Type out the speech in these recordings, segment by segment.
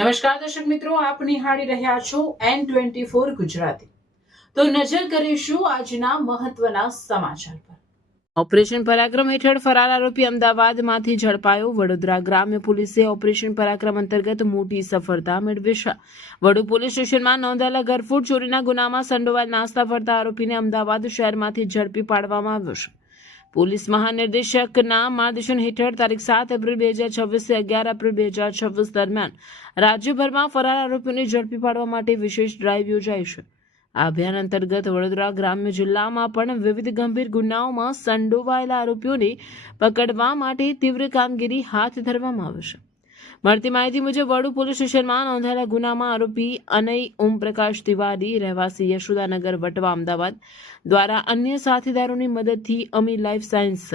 નમસ્કાર દર્શક મિત્રો, આપ નિહાળી રહ્યા છો N24 ગુજરાતી। તો નજર કરીશું આજના મહત્વના સમાચાર પર। ઓપરેશન પરાક્રમ હેઠળ ફરાર આરોપી અમદાવાદમાંથી ઝડપાયો। વડોદરા ગ્રામ્ય પોલીસે ઓપરેશન પરાક્રમ અંતર્ગત મોટી સફળતા મેળવી છે। વડુ પોલીસ સ્ટેશનમાં નોંધાયેલા ઘરફોડ ચોરીના ગુનામાં સંડોવાયેલ નાસ્તા ફરતા આરોપીને અમદાવાદ શહેરમાંથી ઝડપી પાડવામાં આવ્યો છે। પોલીસ મહાનિર્દેશકના માર્ગદર્શન હેઠળ તારીખ 7 એપ્રિલ 2026 થી 11 એપ્રિલ 2026 દરમિયાન રાજ્યભરમાં ફરાર આરોપીઓને ઝડપી પાડવા માટે વિશેષ ડ્રાઈવ યોજાઈ છે। આ અભિયાન અંતર્ગત વડોદરા ગ્રામ્ય જિલ્લામાં પણ વિવિધ ગંભીર ગુનાઓમાં સંડોવાયેલા આરોપીઓને પકડવા માટે તીવ્ર કામગીરી હાથ ધરવામાં આવી છે। મળતી માહિતી મુજબ વડુ પોલીસ સ્ટેશનમાં નોંધાયેલા ગુનામાં આરોપી અનય ઓમપ્રકાશ તિવારી રહેવાસી યશોદાનગર વટવા અમદાવાદ દ્વારા અન્ય સાથીદારોની મદદથી અમી લાઈફ સાયન્સ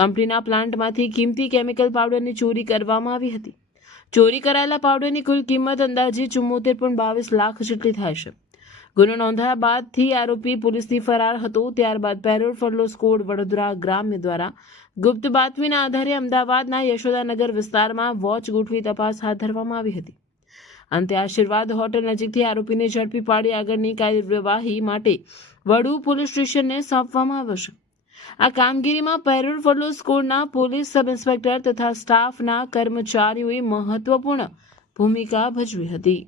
કંપનીના પ્લાન્ટમાંથી કિંમતી કેમિકલ પાવડરની ચોરી કરવામાં આવી હતી। ચોરી કરાયેલા પાવડરની કુલ કિંમત અંદાજે 74.22 લાખ જેટલી થાય છે। ગુનો નોંધાયા બાદથી આરોપી પોલીસથી ફરાર હતો। ત્યારબાદ પેરોલ ફરલો સ્કોડ વડોદરા ગ્રામ્ય દ્વારા ગુપ્ત બાતમીના આધારે અમદાવાદના યશોદાનગર વિસ્તારમાં વોચ ગોઠવી તપાસ હાથ ધરવામાં આવી હતી। અંતે આશીર્વાદ હોટેલ નજીકથી આરોપીને ઝડપી પાડી આગળની કાર્યવાહી માટે વડુ પોલીસ સ્ટેશનને સોંપવામાં આવ્યો છે। આ કામગીરીમાં પેરોલ ફરલો સ્કોડના પોલીસ સબ ઇન્સ્પેક્ટર તથા સ્ટાફના કર્મચારીઓએ મહત્વપૂર્ણ ભૂમિકા ભજવી હતી।